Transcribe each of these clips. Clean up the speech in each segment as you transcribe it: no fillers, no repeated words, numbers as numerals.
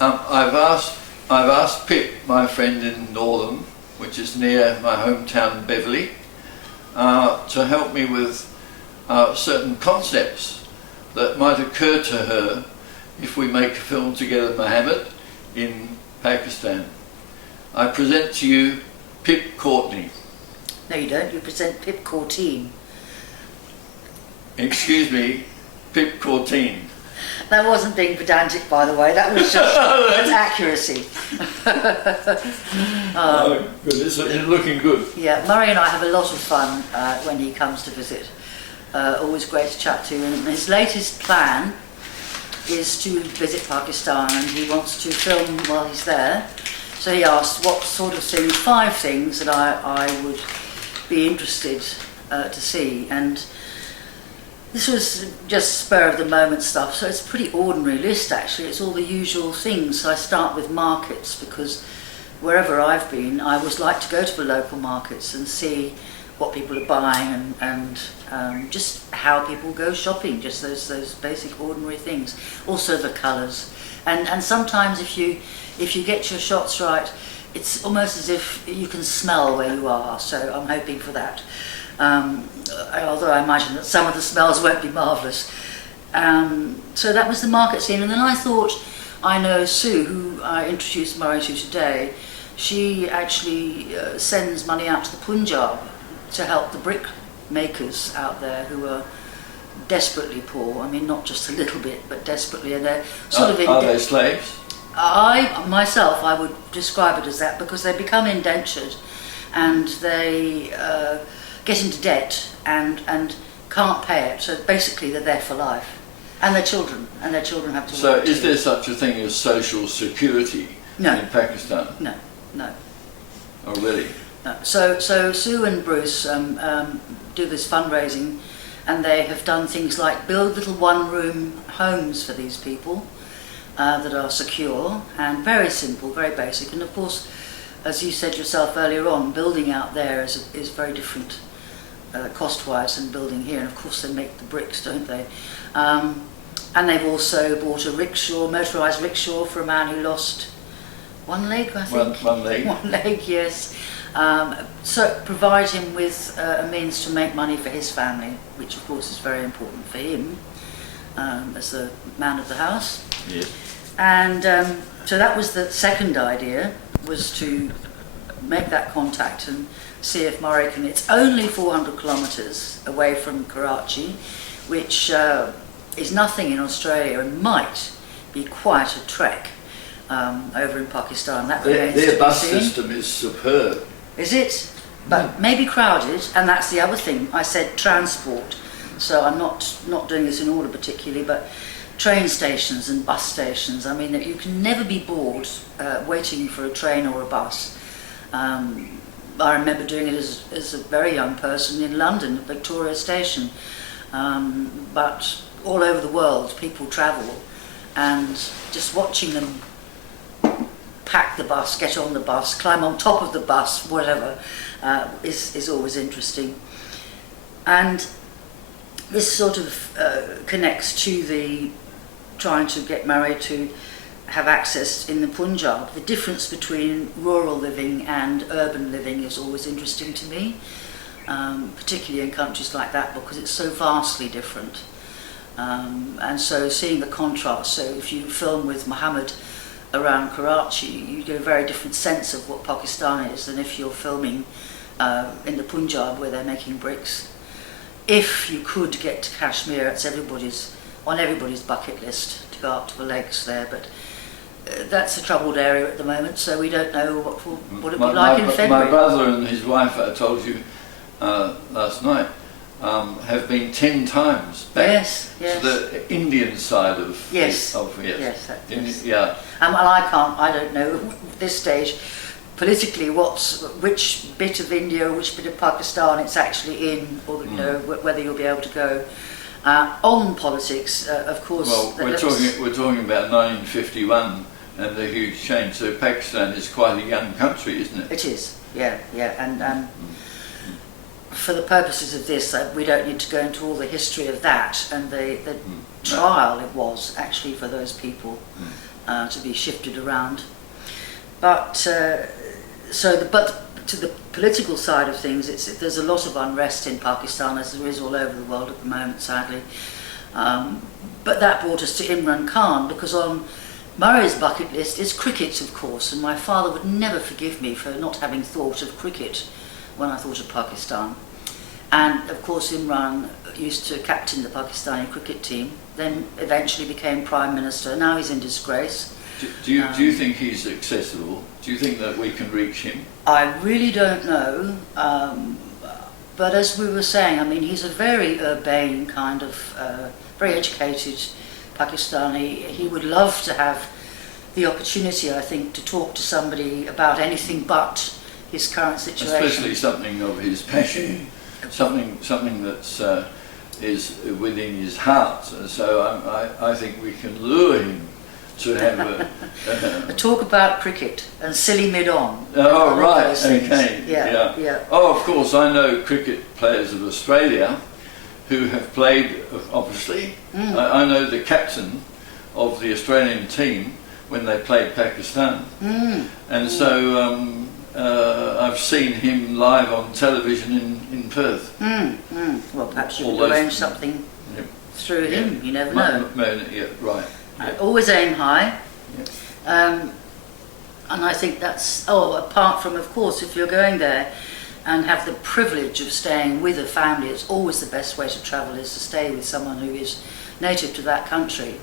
I've asked Pip, my friend in Northam, which is near my hometown Beverley, to help me with certain concepts that might occur to her if we make a film together, Mohammed, in Pakistan. I present to you Pip Corteen. No, you don't. You present Pip Corteen. Excuse me, Pip Corteen. That wasn't being pedantic, by the way. That was just that's accuracy. Oh, good. It's looking good. Yeah, Murray and I have a lot of fun when he comes to visit. Always great to chat to. And his latest plan is to visit Pakistan, and he wants to film while he's there. So he asked what sort of things, 5 things that I would be interested to see. And this was just spur of the moment stuff, so it's a pretty ordinary list actually. It's all the usual things. So I start with markets, because wherever I've been, I always like to go to the local markets and see what people are buying and just how people go shopping, just those basic ordinary things. Also the colours. And sometimes if you get your shots right, it's almost as if you can smell where you are, so I'm hoping for that. Although I imagine that some of the smells won't be marvellous. So that was the market scene, and then I thought, I know Sue, who I introduced Murray to today. She actually sends money out to the Punjab to help the brick makers out there who are desperately poor. I mean, not just a little bit, but desperately, and they're sort of Are they slaves? I would describe it as that, because they become indentured and they get into debt and can't pay it. So basically they're there for life. And their children have to work. So is there such a thing as social security in Pakistan? No. Oh, really? No. So Sue and Bruce do this fundraising, and they have done things like build little one-room homes for these people that are secure and very simple, very basic. And of course, as you said yourself earlier on, building out there is very different cost-wise than building here. And of course they make the bricks, don't they? And they've also bought a rickshaw, motorised rickshaw, for a man who lost one leg, I think. One leg. One leg, yes. So provide him with a means to make money for his family, which of course is very important for him as the man of the house. Yes. And so that was the second idea, was to make that contact and see if Murray can. It's only 400 kilometres away from Karachi, which is nothing in Australia and might be quite a trek over in Pakistan. That Their bus system is superb. Is it? But maybe crowded, and that's the other thing. I said transport, so I'm not doing this in order particularly, but train stations and bus stations. I mean, that you can never be bored waiting for a train or a bus. I remember doing it as a very young person in London, at Victoria Station. But all over the world, people travel, and just watching them pack the bus, get on the bus, climb on top of the bus, whatever, is always interesting. And this sort of connects to the trying to get married to have access in the Punjab. The difference between rural living and urban living is always interesting to me, particularly in countries like that, because it's so vastly different. And so seeing the contrast, so if you film with Mohammed around Karachi, you get a very different sense of what Pakistan is than if you're filming in the Punjab, where they're making bricks. If you could get to Kashmir, it's on everybody's bucket list to go up to the lakes there, but that's a troubled area at the moment, so we don't know what it'll be like in February. My brother and his wife, I told you last night, have been 10 times back to the Indian side of yes. Yeah. And I don't know at this stage politically which bit of India or which bit of Pakistan it's actually in, or you know, whether you'll be able to go. On politics, of course. Well, we're talking about 1951 and the huge change. So Pakistan is quite a young country, isn't it? It is, yeah, and for the purposes of this, we don't need to go into all the history of that and the trial it was actually for those people to be shifted around. But to the political side of things, there's a lot of unrest in Pakistan, as there is all over the world at the moment, sadly. But that brought us to Imran Khan, because on Murray's bucket list is cricket, of course, and my father would never forgive me for not having thought of cricket when I thought of Pakistan. And of course Imran used to captain the Pakistani cricket team, then eventually became Prime Minister. Now he's in disgrace. Do you think he's accessible? Do you think that we can reach him? I really don't know, but as we were saying, I mean, he's a very urbane kind of, very educated Pakistani. He would love to have the opportunity, I think, to talk to somebody about anything but his current situation. Especially something of his passion, something that's is within his heart. So I think we can lure him to have a talk about cricket and silly mid-on. Oh right, okay. Yeah. Oh, of course, I know cricket players of Australia who have played, obviously. I know the captain of the Australian team when they played Pakistan. And so I've seen him live on television in Perth. Well, perhaps you could arrange something through him, you never know. Yeah, right. Always aim high. And I think that's, apart from, of course, if you're going there and have the privilege of staying with a family, it's always the best way to travel is to stay with someone who is native to that country.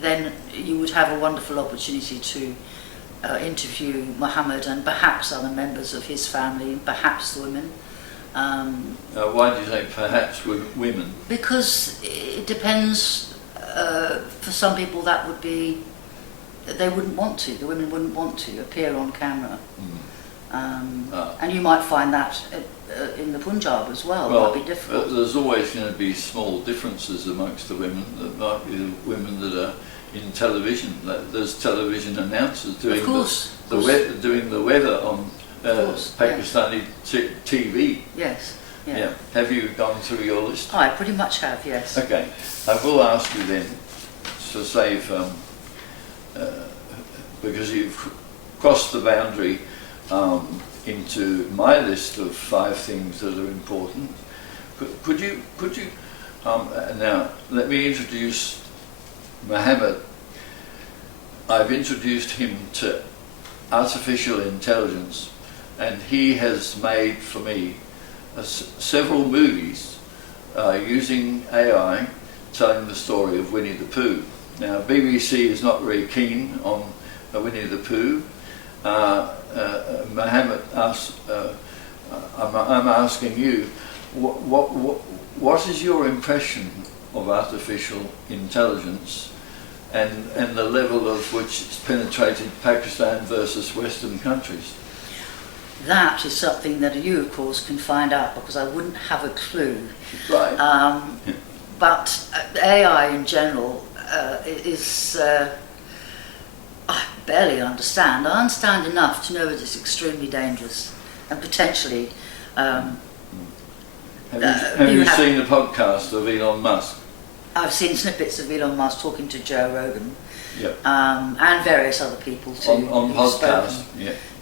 Then you would have a wonderful opportunity to interview Muhammad and perhaps other members of his family, perhaps the women. Why do you say perhaps women? Because it depends. For some people that would be, they wouldn't want to, the women wouldn't want to appear on camera. And you might find that in the Punjab as well. It might be difficult. There's always going to be small differences amongst the women. There might be the women that are in television. There's television announcers doing doing the weather on Pakistani TV. Yes. Yeah. Have you gone through your list? I pretty much have, yes. Okay. I will ask you then to save, because you've crossed the boundary into my list of 5 things that are important. Could you now let me introduce Mohammed. I've introduced him to artificial intelligence, and he has made for me several movies using AI telling the story of Winnie the Pooh. Now BBC is not very keen on Winnie the Pooh. Mohammed asks, I'm asking you, what is your impression of artificial intelligence and the level of which it's penetrated Pakistan versus Western countries? That is something that you, of course, can find out, because I wouldn't have a clue. Right. But AI in general is... I barely understand. I understand enough to know that it's extremely dangerous and potentially... have you seen the podcast of Elon Musk? I've seen snippets of Elon Musk talking to Joe Rogan. Yep. And various other people too. On podcast,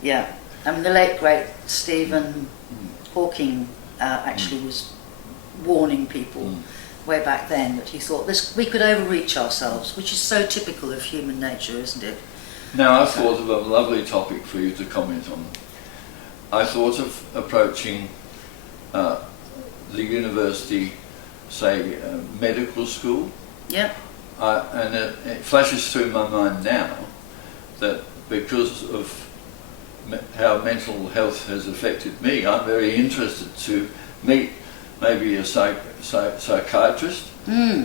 Yeah. I mean, the late, great Stephen Hawking actually was warning people way back then that he thought we could overreach ourselves, which is so typical of human nature, isn't it? Now, I thought of a lovely topic for you to comment on. I thought of approaching the university, say, medical school. Yep. And it flashes through my mind now that because of how mental health has affected me, I'm very interested to meet maybe a psychiatrist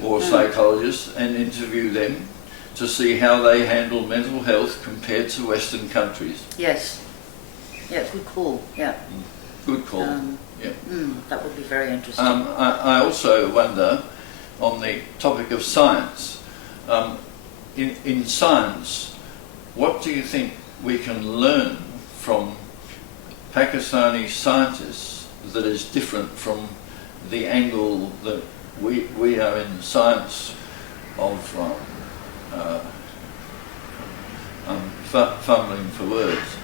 or psychologist and interview them to see how they handle mental health compared to Western countries. Yes. Yeah, good call. Yeah. Good call. That would be very interesting. I also wonder, on the topic of science, in science, what do you think we can learn from Pakistani scientists that is different from the angle that we are in science of fumbling for words.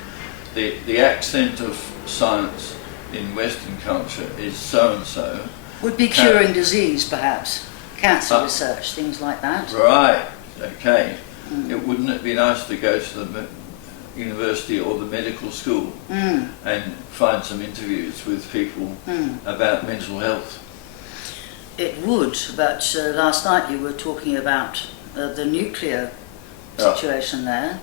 The accent of science in Western culture is so and so. Would be curing disease, perhaps, cancer research, things like that. Right. Okay. Wouldn't it be nice to go to the university or the medical school and find some interviews with people about mental health? It would, but last night you were talking about the nuclear situation there.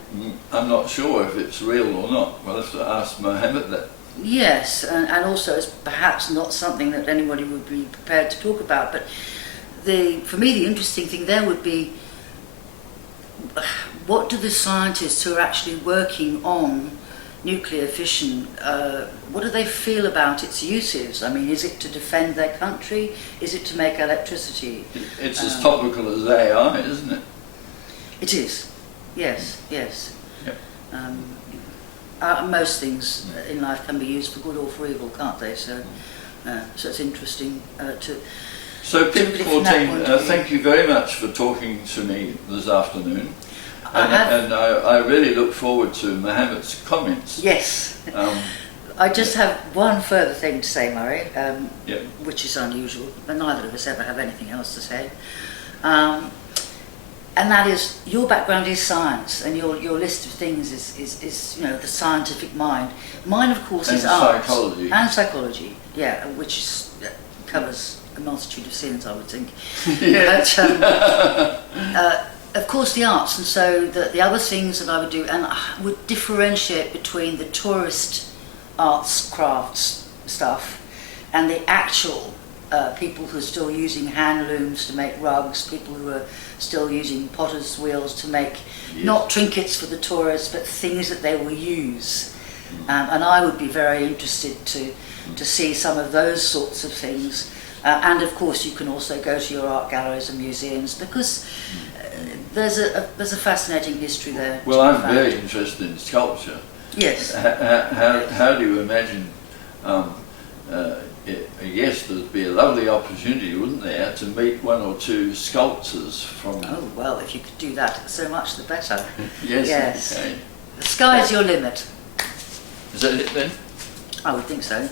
I'm not sure if it's real or not. We'll have to ask Mohammed that. Yes, and also it's perhaps not something that anybody would be prepared to talk about, but for me the interesting thing there would be, what do the scientists who are actually working on nuclear fission, what do they feel about its uses? I mean, is it to defend their country? Is it to make electricity? It's as topical as AI, isn't it? It is, yes. Yep. Most things in life can be used for good or for evil, can't they? So it's interesting to... So Pip Corteen, thank you very much for talking to me this afternoon. And I really look forward to Mohammed's comments. Yes. I just have one further thing to say, Murray, which is unusual, but neither of us ever have anything else to say. And that is, your background is science, and your list of things is the scientific mind. Mine, of course, is art. Psychology. And psychology, yeah, which covers a multitude of sins, I would think. Yes. But, of course, the arts, and so the other things that I would do, and I would differentiate between the tourist arts, crafts stuff, and the actual people who are still using hand looms to make rugs, people who are still using potter's wheels to make not trinkets for the tourists, but things that they will use. And I would be very interested to see some of those sorts of things. And of course, you can also go to your art galleries and museums, because there's a fascinating history there. Well, I'm very interested in sculpture. Yes. How do you imagine? Yes, there'd be a lovely opportunity, wouldn't there, to meet one or two sculptors from... Oh, well, if you could do that, so much the better. Yes. Okay. The sky's your limit. Is that it then? I would think so.